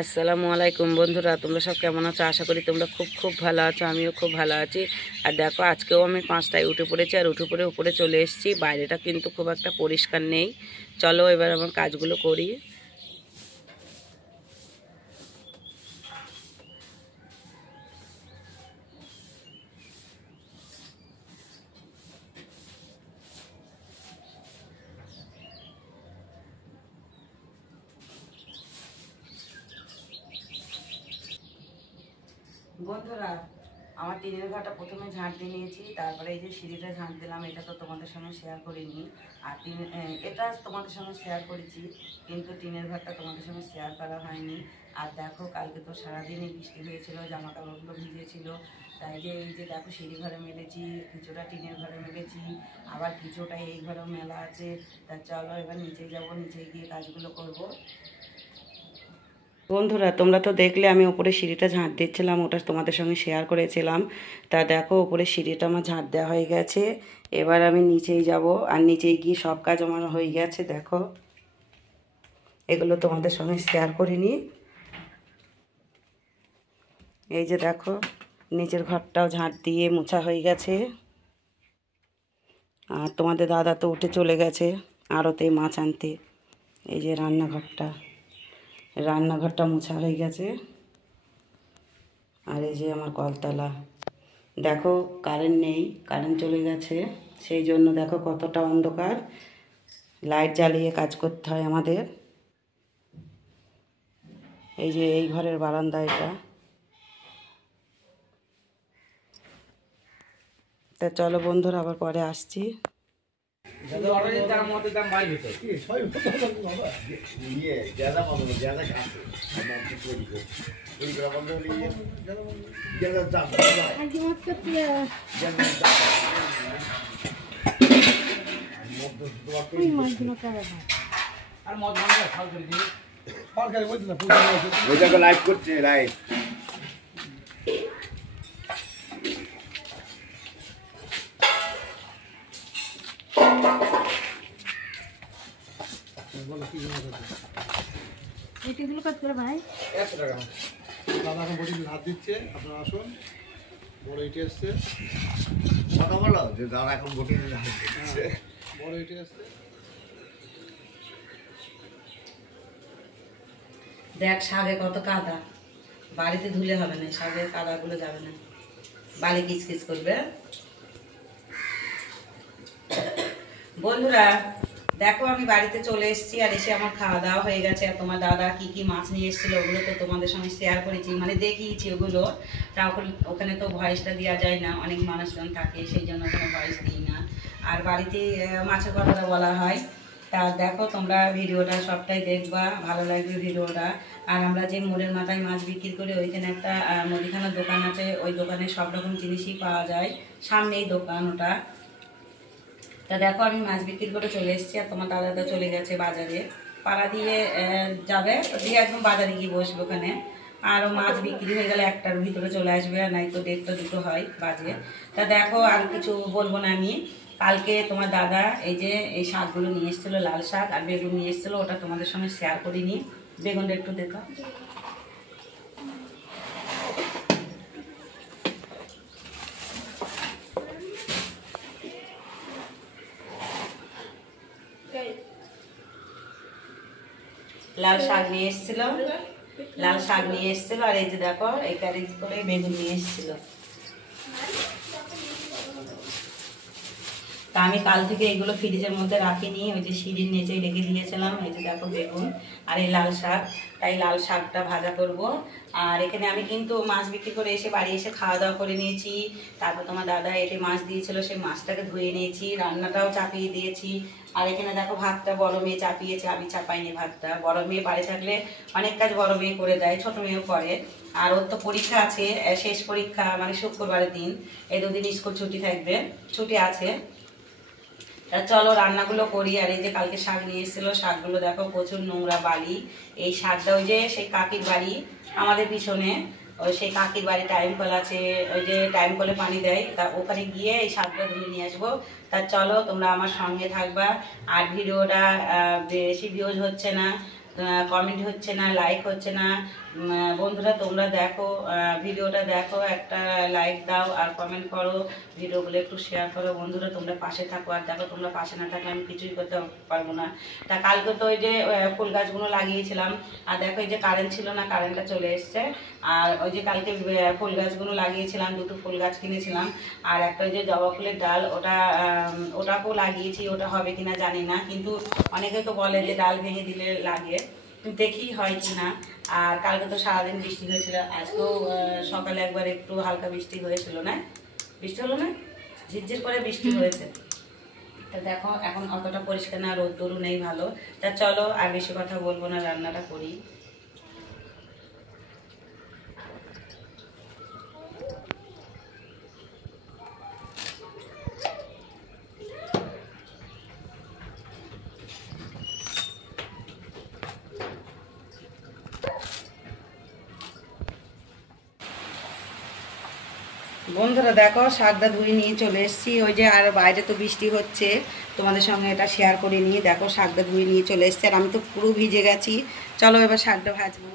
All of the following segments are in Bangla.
আসসালামু আলাইকুম বন্ধুরা, তোমরা সব কেমন আছো? আশা করি তোমরা খুব খুব ভালো আছো। আমিও খুব ভালো আছি। আর দেখো, আজকেও আমি 5টায় উঠে পড়েছি, আর উঠে পড়ে উপরে চলে এসেছি। বাইরেটা কিন্তু খুব একটা পরিষ্কার নেই। চলো এবার আমার কাজগুলো করি। বন্ধুরা, আমার টিনের ঘরটা প্রথমে ঝাঁট দিয়ে নিয়েছি, তারপরে এই যে সিঁড়িটা ঝাঁট দিলাম। এটা তো তোমাদের সঙ্গে শেয়ার করিনি। আর এটা তোমাদের সঙ্গে শেয়ার করেছি, কিন্তু টিনের ঘরটা তোমাদের সঙ্গে শেয়ার করা হয়নি। আর দেখো, কালকে তো সারাদিনই বৃষ্টি হয়েছিল, জামা কাপড়গুলো ভিজেছিল। তাই যে এই যে দেখো, সিঁড়ি ঘরে মেলেছি, কিছুটা টিনের ঘরে মেলেছি, আবার কিছুটা এই ঘরেও মেলা আছে। তা চলো এবার নিচে যাব, নিচে গিয়ে কাজগুলো করবো। বন্ধুরা, তোমরা তো দেখলে আমি উপরে সিঁড়িটা ঝাঁট দিচ্ছিলাম, ওটা তোমাদের সঙ্গে শেয়ার করেছিলাম। তা দেখো, উপরে সিঁড়িটা আমার ঝাঁট দেওয়া হয়ে গেছে। এবার আমি নিচেই যাব, আর নিচেই গিয়ে সব কাজ আমার হয়ে গেছে। দেখো, এগুলো তোমাদের সঙ্গে শেয়ার করিনি। এই যে দেখো, নিচের ঘরটাও ঝাঁট দিয়ে মোছা হয়ে গেছে। আর তোমাদের দাদা তো উঠে চলে গেছে আড়তে মাছ আনতে। এই যে রান্নাঘরটা মোছা হয়ে গেছে। আর এই যে আমার কলতলা। দেখো, কারেন্ট নেই, কারেন্ট চলে গেছে, সেই জন্য দেখো কতটা অন্ধকার। লাইট জ্বালিয়ে কাজ করতে হয় আমাদের। এই যে এই ঘরের বারান্দা এটা। তা চলো বন্ধুরা, আবার পরে আসছি। লাইভ করছে লাইভ। এগুলো কাজ করে ভাই 100 টাকা। দাদা এখন বডি হাত দিচ্ছে, আপনারা আসুন। বড় ইটে আসছে, কথা বলো যে দাদা এখন বডি হাত দিচ্ছে। বড় ইটে আসছে। দেখ, শাকে কত কাদা, বাড়িতে ধুলে হবে না, শাকের কাদাগুলো যাবে না, বালি কিচকিচ করবে। বন্ধুরা দেখো, আমি বাড়িতে চলে এসেছি, আর এসে আমার খাওয়া দাওয়া হয়ে গেছে। আর তোমার দাদা কি কি মাছ নিয়ে এসেছিলো ওগুলো তো তোমাদের সঙ্গে শেয়ার করেছি, মানে দেখিয়েছি ওগুলো। তা ওখানে তো ভয়েসটা দেওয়া যায় না, অনেক মানুষজন থাকে, সেই জন্য ওখানে ভয়েস দিই না। আর বাড়িতে মাছের কথাটা বলা হয়। তা দেখো, তোমরা ভিডিওটা সবটাই দেখবা, ভালো লাগবে ভিডিওটা। আর আমরা যে মোড়ের মাথায় মাছ বিক্রি করি, ওইখানে একটা মুদিখানার দোকান আছে, ওই দোকানে সব রকম জিনিসই পাওয়া যায়, সামনেই দোকান ওটা। তা দেখো, আমি মাছ বিক্রি করে চলে এসেছি, আর তোমার দাদা চলে গেছে বাজারে, পাড়া দিয়ে যাবে, দিয়ে একদম বাজারে গিয়ে বসবে ওখানে। আরও মাছ বিক্রি হয়ে গেলে 1টার ভিতরে চলে আসবে, আর নাই তো 1:30 2 হয় বাজে। তা দেখো, আর কিছু বলবো না আমি। কালকে তোমার দাদা এই যে এই শাকগুলো নিয়ে এসেছিলো, লাল শাক আর বেগুন নিয়ে এসেছিলো, ওটা তোমাদের সঙ্গে শেয়ার করিনি। বেগুনটা একটু দেখো। লাল শাক নিয়ে এসেছিল, আর এই যে দেখো, এই ক্যারেজ করে বেগুন নিয়ে এসেছিল। তা আমি কাল থেকে এগুলো ফ্রিজের মধ্যে রাখিনি, ওই যে সিঁড়ির নিচেই রেখে দিয়েছিলাম। এই যে দেখো বেগুন আর এই লাল শাক, তাই লাল শাকটা ভাজা করব। আর এখানে আমি কিন্তু মাছ বিক্রি করে এসে বাড়ি এসে খাওয়া দাওয়া করে নিয়েছি। তারপর তোমার দাদা এটি মাছ দিয়েছিল, সেই মাছটাকে ধুয়ে নিয়েছি, রান্নাটাও চাপিয়ে দিয়েছি। আর এখানে দেখো, ভাতটা বড় মেয়ে চাপিয়েছে, আমি চাপাইনি ভাতটা। বড় মেয়ে বাড়ি থাকলে অনেক কাজ বড় মেয়ে করে দেয়, ছোট মেয়েও করে। আর ওর তো পরীক্ষা আছে, শেষ পরীক্ষা, মানে শুক্রবারের দিন, এই 2 দিন স্কুল ছুটি থাকবে, ছুটি আছে। তা চলো রান্নাগুলো করি। আর এই যে কালকে শাক নিয়ে এসেছিলো, শাকগুলো দেখো প্রচুর নোংরা, বালি। এই শাকটা ওই যে সেই কাকির বাড়ি আমাদের পিছনে, ওই সেই কাকির বাড়ি টাইম কল আছে, ওই যে টাইম কলে পানি দেয়, তা ওখানে গিয়ে এই শাকটা ধুয়ে নিয়ে আসবো। তা চলো তোমরা আমার সঙ্গে থাকবা। আর ভিডিওটা বেশি ভিউজ হচ্ছে না, কমেন্ট হচ্ছে না, লাইক হচ্ছে না। বন্ধুরা তোমরা দেখো, ভিডিওটা দেখো, একটা লাইক দাও আর কমেন্ট করো, ভিডিওগুলো একটু শেয়ার করো। বন্ধুরা তোমরা পাশে থাকো। আর দেখো তোমরা পাশে না থাকলে আমি কিছুই করতে পারবো না। তা কালকে তো ওই যে ফুল গাছগুলো লাগিয়েছিলাম, আর দেখো এই যে কারেন্ট ছিল না, কারেন্টটা চলে এসছে। আর ওই যে কালকে ফুল গাছগুলো লাগিয়েছিলাম, দুটো ফুল গাছ কিনেছিলাম, আর একটা ওই যে জবা ফুলের ডাল, ওটাকেও লাগিয়েছি। ওটা হবে কিনা জানি না, কিন্তু অনেকে তো বলে যে ডাল ভেঙে দিলে লাগে, দেখি হয় কিনা। আর কালকে তো সারাদিন বৃষ্টি হয়েছিল, আজকেও সকালে একবার একটু হালকা বৃষ্টি হয়েছিল। না বৃষ্টি হলো না, ঝিরঝির করে বৃষ্টি হয়েছে। তা দেখো এখন অতটা পরিষ্কার না, রোদ্দুরও নেই ভালো। তা চলো আর বেশি কথা বলবো না, রান্নাটা করি। বন্ধুরা দেখো শাকটা ধুয়ে নিয়ে চলে এসেছি। ওই যে আর বাইরে তো বৃষ্টি হচ্ছে, তোমাদের সঙ্গে এটা শেয়ার করে নিয়ে দেখো শাকটা ধুয়ে নিয়ে চলে এসেছি। আর আমি তো পুরো ভিজে গেছি। চলো এবার শাকটা ভাজবো।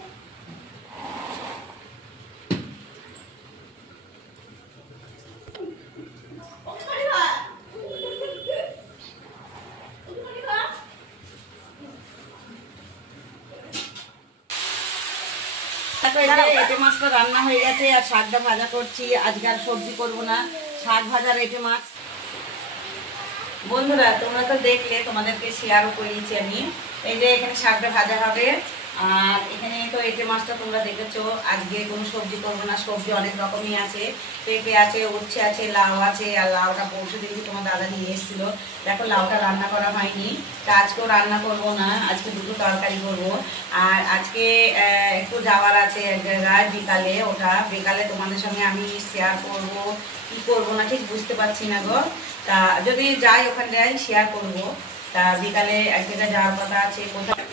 এঁটে মাছটা রান্না হয়ে গেছে আর শাকটা ভাজা করছি। আজকে আর সবজি করবো না, শাক ভাজার এঁটে মাছ। বন্ধুরা তোমরা তো দেখলে, তোমাদেরকে শেয়ারও করিয়েছি আমি। এই যে এখানে শাকটা ভাজা হবে, আর এখানে তো এঁটে মাছটা তোমরা দেখেছো। আজকে কোনো সবজি করবো না, সবজি অনেক রকমই আছে, পেঁপে আছে, উচ্ছে আছে, লাউ আছে। আর লাউটা পরশু দিন তোমার দাদা নিয়ে এসেছিল। দেখো লাউটা রান্না করা হয়নি, তা আজকেও রান্না করবো না, আজকে দুটো তরকারি করবো। আর আজকে একটু যাওয়ার আছে এক জায়গায় বিকালে, ওটা বিকালে তোমাদের সঙ্গে আমি শেয়ার করবো কি করবো না ঠিক বুঝতে পারছি না গো। তা যদি যাই ওখানটায় শেয়ার করবো। তা বিকালে এক জায়গায় যাওয়ার কথা আছে। কোথায়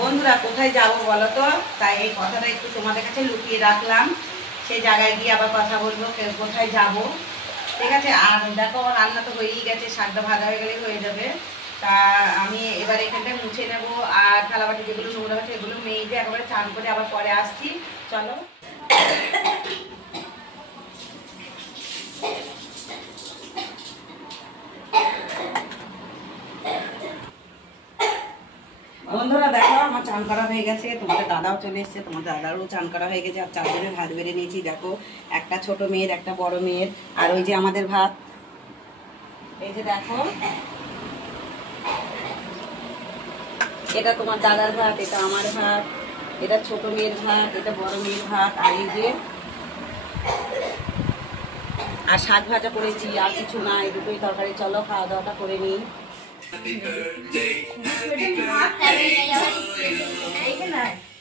বন্ধুরা, কোথায় যাবো বলো তো? তাই এই কথাটা একটু তোমাদের কাছে লুকিয়ে রাখলাম, সেই জায়গায় গিয়ে আবার কথা বলবো কোথায় যাব। ঠিক আছে। আর দেখো আমার রান্না তো হয়েই গেছে, শাকটা ভাজা হয়ে গেলেই হয়ে যাবে। তা আমি এবার এখানটায় মুছে নেবো, আর থালাবাটি যেগুলো নোংরা আছে এগুলো মেজে একেবারে চান করে আবার পরে আসছি। চলো। বন্ধুরা দেখো আমার চান করা হয়ে গেছে, তোমাদের দাদাও চলে এসছে, তোমাদের দাদারও চান করা হয়ে গেছে। আর চারজনে ভাত বেড়ে নিয়েছি। দেখো একটা ছোট মেয়ের, একটা বড় মেয়ের, আর ওই যে আমাদের ভাত। এই যে দেখো এটা তোমার দাদার ভাত, এটা আমার ভাত, এটা ছোট মেয়ের ভাত, এটা বড় মেয়ের ভাত। আর এই যে আর শাক ভাজা করেছি, আর কিছু না, এই দুটোই তরকারি। চলো খাওয়া দাওয়াটা করে নিই।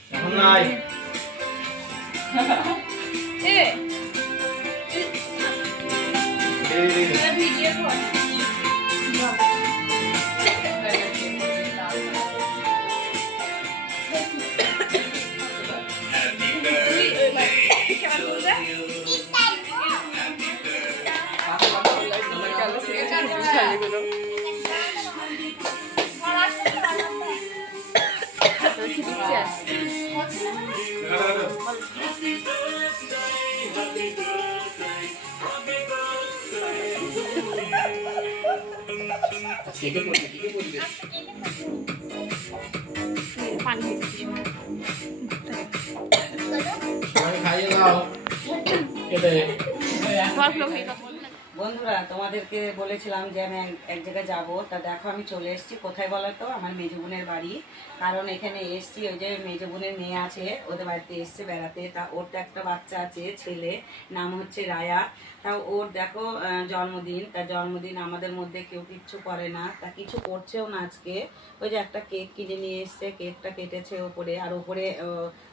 এখন নাই খাইয়ে দাও। বন্ধুরা তোমাদেরকে বলেছিলাম যে আমি এক জায়গায় যাবো। তা দেখো আমি চলে এসেছি। কোথায় বলো তো? আমার মেজো বোনের বাড়ি। কারণ এখানে এসছি, ওই যে মেজো বোনের মেয়ে আছে, ওদের বাড়িতে এসছে বেড়াতে। তা ওর তো একটা বাচ্চা আছে, ছেলে, নাম হচ্ছে রায়া। তা ওর দেখো জন্মদিন। তা জন্মদিন আমাদের মধ্যে কেউ কিচ্ছু করে না, তা কিছু করছেও না আজকে। ওই যে একটা কেক কিনে নিয়ে এসছে, কেকটা কেটেছে ওপরে। আর ওপরে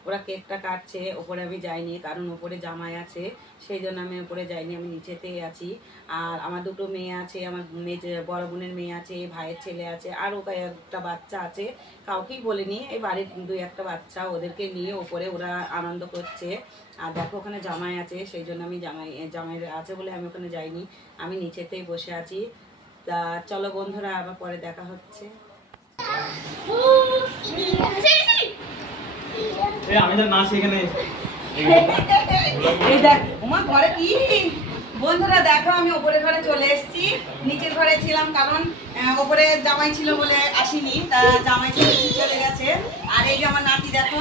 ওরা কেকটা কাটছে, ওপরে আমি যাইনি, কারণ ওপরে জামাই আছে, সেই জন্য আমি ওপরে যাইনি, আমি নিচেতেই আছি। আর আমার দুটো মেয়ে আছে, আমার বড় বোনের মেয়ে আছে, ভাইয়ের ছেলে আছে, আর ও একটা বাচ্চা আছে, কাউকেই বলিনি, এই বাড়ির 2-1টা বাচ্চা, ওদেরকে নিয়ে ওপরে ওরা আনন্দ করছে। আর দেখো ওখানে জামাই আছে, সেই জন্য আমি জামাই আছে বলে আমি ওখানে যাইনি, আমি নিচেতেই বসে আছি। তা চলো বন্ধুরা, আবার পরে দেখা হচ্ছে। আমি তো নাচ এখানে এই দেখ ওমা ঘরে কি বন্ধুরা দেখো আমি ওপরে ঘরে চলে এসেছি, নিচের ঘরে ছিলাম কারণ ওপরে জামাই ছিল বলে আসিনি, তা জামাই চলে গেছে। আর এই যে আমার নাতি দেখো,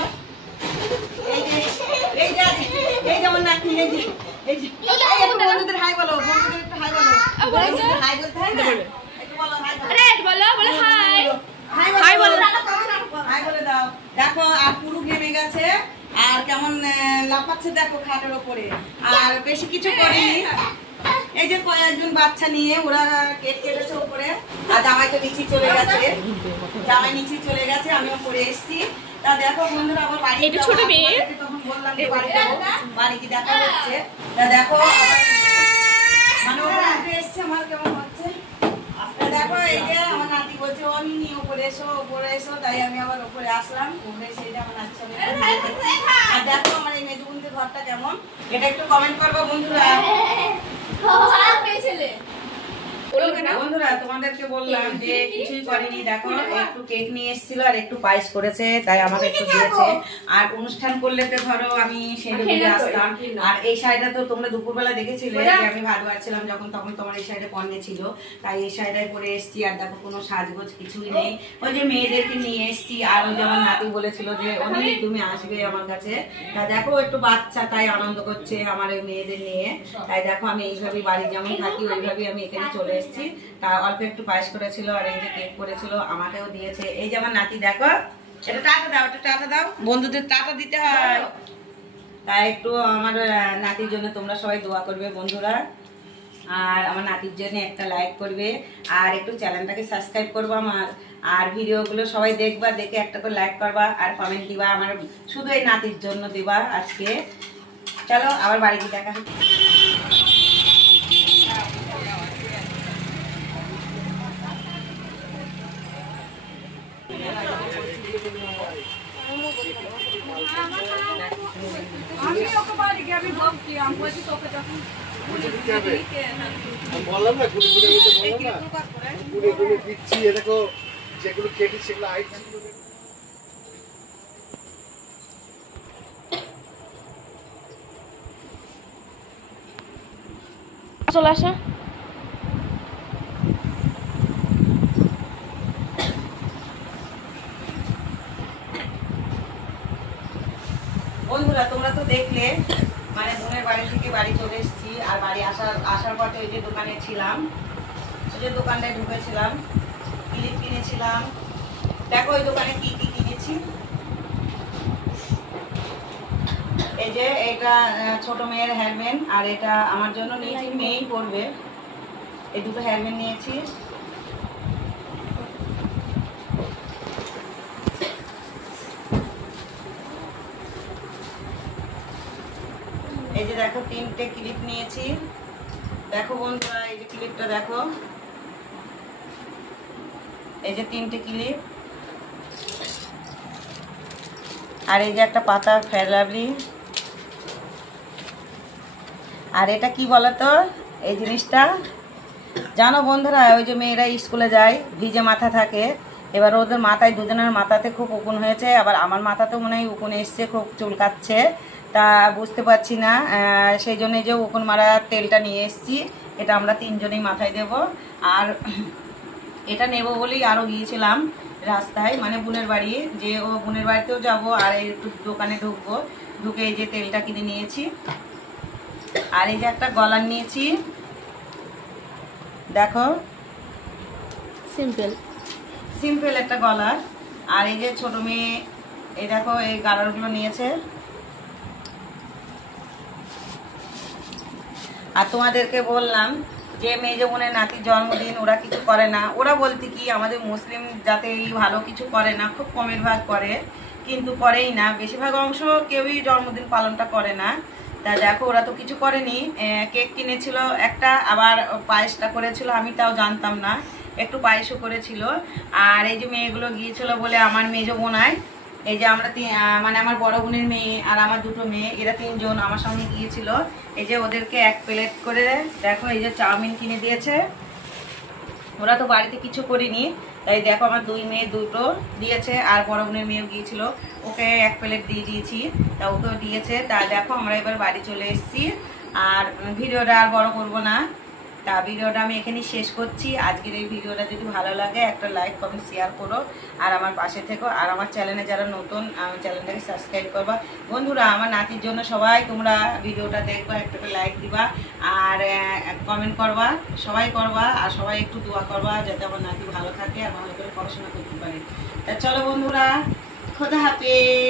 এই যে এই যে এই যে আমার নাতি, এই যে এই যে একটু বন্ধুদের হাই বলো, বন্ধুদের একটু হাই বলো, হাই বলতে হয় না, একটু বলো হাই বলো, হাই বলো, হাই বলে দাও। দেখো আর পুরো ঘেমে গেছে আর কেমন লাফাচ্ছে দেখো খাটের ওপরে, আর বেশি কিছু করেনি। এই যে কয়েকজন বাচ্চা নিয়ে ওরা কেক কেটেছে উপরে, আর জামাই তো নিচে চলে গেছে, জামাই নিচে চলে গেছে, আমিও পরে এসেছি। তা দেখো বন্ধুরা আমার বাড়ি ছোট মেয়ে, তখন বললাম যে বাড়ি যাবো, বাড়ি কি দেখা হচ্ছে। তা দেখো মানে ওরা এসছে আমার কেমন হচ্ছে। দেখো এই যে আমার নাতি বলছে অমিনি উপরে এসো, তাই আমি আবার উপরে আসলাম, উপরে সেই যে আমার নাতির সাথে। আর দেখো আমার এই মেজুবুনদের ঘরটা কেমন, এটা একটু কমেন্ট করবো বন্ধুরা। বন্ধুরা তোমাদেরকে বললাম যে কিছুই করেনি, দেখো একটু কেক নিয়ে এসেছিল আর একটু পায়েস করেছে, তাই আমাকে একটু দিয়েছে। আর অনুষ্ঠান করলে তো ধরো আমি সেটা আসতাম। আর এই শাড়িটা তো তোমরা দুপুরবেলা দেখেছিলে যে আমি ভাত বাড়ছিলাম যখন, তখন তোমার এই শাড়িটা পণ্যে ছিল, তাই এই শাড়িটাই পরে এসেছি। আর দেখো কোনো সাজগোজ কিছুই নেই, ওই যে মেয়েদেরকে নিয়ে এসেছি। আর ওই যে আমার নাতি বলেছিল যে অনেক তুমি আসবে আমার কাছে, তা দেখো একটু বাচ্চা তাই আনন্দ করছে আমার ওই মেয়েদের নিয়ে। তাই দেখো আমি এইভাবেই বাড়ি যেমন থাকি ওইভাবেই আমি এখানে চলে এসেছি। তা অল্প একটু পায়েস করেছিল আর এই যে কেক করেছিল আমাকেও দিয়েছে। এই যে আমার নাতি দেখো, এটা টাটা দাও, একটু টাটা দাও, বন্ধুদের টাটা দিতে হয়। তাই একটু আমার নাতির জন্য তোমরা সবাই দোয়া করবে বন্ধুরা, আর আমার নাতির জন্য একটা লাইক করবে, আর একটু চ্যানেলটাকে সাবস্ক্রাইব করবো আমার, আর ভিডিওগুলো সবাই দেখবা, দেখে একটা করে লাইক করবা আর কমেন্ট দিবা, আমার শুধু এই নাতির জন্য দিবা আজকে। চলো আবার বাড়িতে দেখা হচ্ছে। বললাম না ঘুরে ঘুরে বললাম না ঘুরে ঘুরে দিচ্ছি, এরকম যেগুলো কেটে সেগুলো আইটেম চলে আসা। বন্ধুরা তোমরা তো দেখলে মানে বোনের বাড়ি থেকে বাড়ি চলে এসেছি, আর বাড়ি আসার পথে ওই যে দোকানে ছিলাম, ওই যে দোকানটায় ঢুকেছিলাম, ক্লিপ কিনেছিলাম। দেখো ওই দোকানে কি কি কিনেছি, এই যে এটা ছোট মেয়ের হেয়ারব্যান্ড, আর এটা আমার জন্য নিয়েছি, মেয়েই পরবে। এই দুটো হেয়ারব্যান্ড নিয়েছি। এই যে দেখো 3টে ক্লিপ নিয়েছি, দেখো বন্ধুরা এই যে ক্লিপটা দেখো, এই যে 3টে ক্লিপ, আর এই যে একটা পাতা ফেয়ার লাভলি। আর এটা কি বলতো এই জিনিসটা জানো বন্ধুরা, ওই যে মেয়েরা স্কুলে যায় ভিজে মাথা থাকে, এবার ওদের মাথায় দুজনের মাথাতে খুব উকুন হয়েছে, আবার আমার মাথাতেও মনে হয় উকুন এসছে, খুব চুলকাচ্ছে, তা বুঝতে পারছি না, সেই জন্য যে উকুন মারা তেলটা নিয়ে এসেছি, এটা আমরা 3জনেই মাথায় দেব। আর এটা নেব বলেই আরও গিয়েছিলাম রাস্তায়, মানে বোনের বাড়ি, যে ও বোনের বাড়িতেও যাব আর একটু দোকানে ঢুকবো, ঢুকে এই যে তেলটা কিনে নিয়েছি। আর এই যে একটা গলার নিয়েছি, দেখো সিম্পল একটা গলার। আর এই যে ছোট মেয়ে, এই দেখো এই গালারগুলো নিয়েছে। আর তোমাদেরকে বললাম যে মেয়ে বোনের নাতির জন্মদিন ওরা কিছু করে না, ওরা বলতে কি আমাদের মুসলিম জাতি ভালো কিছু করে না, খুব কমের ভাগ করে, কিন্তু করেই না, বেশিরভাগ অংশ কেউই জন্মদিন পালনটা করে না। তা দেখো ওরা তো কিছু করেনি, কেক কিনেছিল একটা, আবার পায়েসটা করেছিল, আমি তাও জানতাম না, একটু পায়েসও করেছিল। আর এই যে মেয়েগুলো গিয়েছিল বলে আমার মেজো বোনায়, এই যে আমরা মানে আমার বড় বোনের মেয়ে আর আমার দুটো মেয়ে, এরা 3জন আমার সঙ্গে গিয়েছিল। এই যে ওদেরকে 1 প্লেট করে দেখো এই যে চাউমিন কিনে দিয়েছে, ওরা তো বাড়িতে কিছু করিনি, তাই দেখো আমার দুই মেয়ে দুটো দিয়েছে, আর বড় বোনের মেয়েও গিয়েছিল, ওকে 1 প্লেট দিয়ে দিয়েছি, তা ওকেও দিয়েছে। তা দেখো আমরা এবার বাড়ি চলে এসেছি, আর ভিডিওটা আর বড় করব না। তা ভিডিওটা আমি এখানেই শেষ করছি। আজকের এই ভিডিওটা যদি ভালো লাগে একটা লাইক কমেন্ট শেয়ার করো, আর আমার পাশে থেকো, আর আমার চ্যানেলে যারা নতুন আমার চ্যানেলটাকে সাবস্ক্রাইব করবা। বন্ধুরা আমার নাতির জন্য সবাই তোমরা ভিডিওটা দেখবা, একটা লাইক দিবা, আর কমেন্ট করবা, সবাই করবা, আর সবাই একটু দোয়া করবা যাতে আমার নাতি ভালো থাকে আর ভালো করে পড়াশোনা করতে পারে। তা চলো বন্ধুরা, খোদা হাফেজ।